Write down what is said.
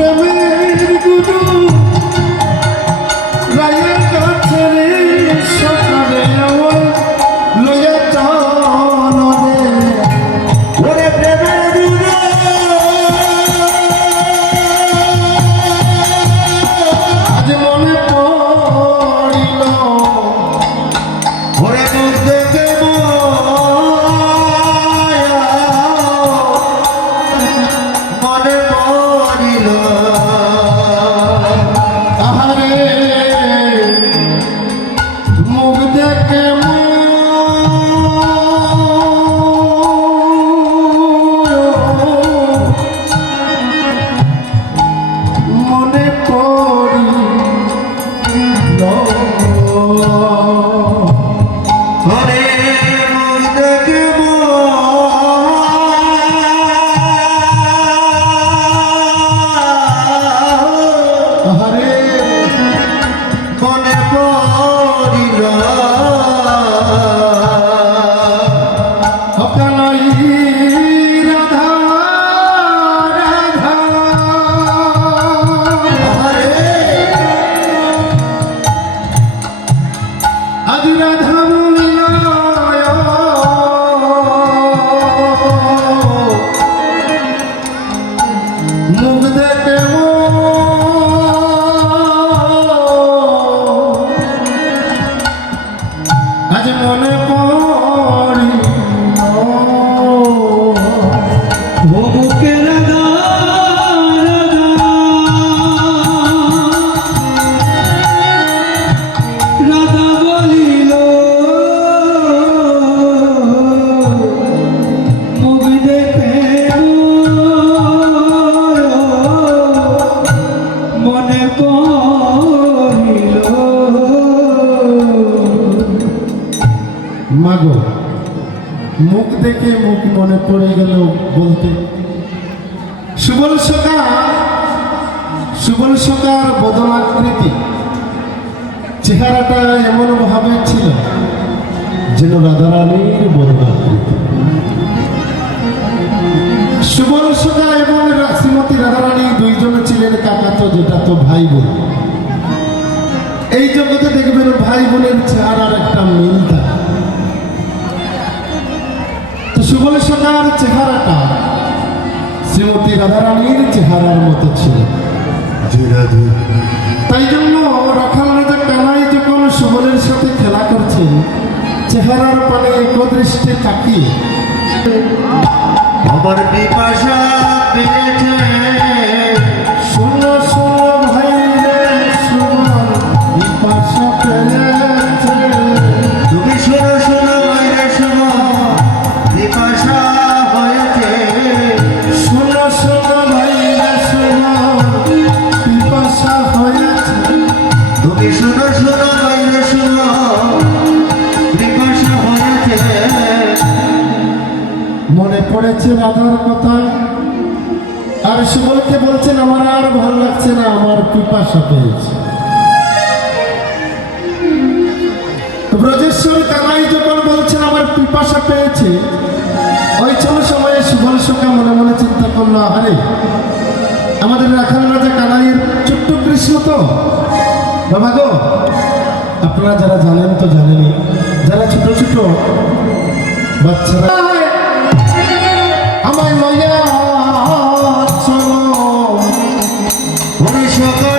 প্রেমের গুরু রায়ের কাছে রে সকালে আমার লইয়া চল রে ওরে প্রেমের গুরু আজ মনে পড়িল ওরে মুখ দেখে মনে পড়িল আহারে মুখ দেখে মনে পড়িল আরে মুখ দেখে আহারে মনে পড়িল কানাই রাধা রাধা আহারে আদি রাধা মুখ দেখে আজ মনে পড়ি বুকে রাধা রাধা বলিল মুখ দেখে মনে পড়িল মাগো মুখ দেখে মুখ মনে পড়ে গেল বলতে সুবল সকার বদনাকৃতি চেহারাটা এমন ভাবে ছিল যেন রাধারানীর বদনাকৃতি সুবল সকা এবং শ্রীমতী রাধারানী দুইজনে ছিলেন কাকাতো জেঠাতো ভাই বোন এই জগতে দেখবেন ভাই বোনের চেহারার একটা মিল থাকে তো সুবল সকার চেহারাটা শ্রীমতী রাধারানীর চেহারার মতো ছিল তাই জন্য রাখাল রাজা কানাই যখন সুবলের সাথে খেলা করছেন চেহারার পানে একদৃষ্টে তাকিয়ে আমার পিপাসা পেয়েছে শোনো শোনো ভাই রে শোনো পিপাসা পেয়েছে তুমি শোনো শোনো বাইরে শোনো পিপাসা হয়েছে শোনো শোনো ভাই রে শোনো পিপাসা হয়েছে তুমি শোনো শোনো বাইরে শোনো পিপাসা হয়েছে মনে পড়েছে রাধার কথা আর সুবলকে বলছেন আমার আর ভালো লাগছে না আমার পিপাসা পেয়েছে ব্রজেশ্বর কানাই যখন বলছেন আমার পিপাসা পেয়েছে ওই সময়ে সুবল সখা মনে মনে চিন্তা করলো আরে আমাদের রাখাল রাজা কানাইয়ের ছোট্ট কৃষ্ণ তো বাবা গো আপনারা যারা জানেন তো জানেনই যারা ছোট ছোট বাচ্চারা আমায় লইয়া চলো ওরে সকাল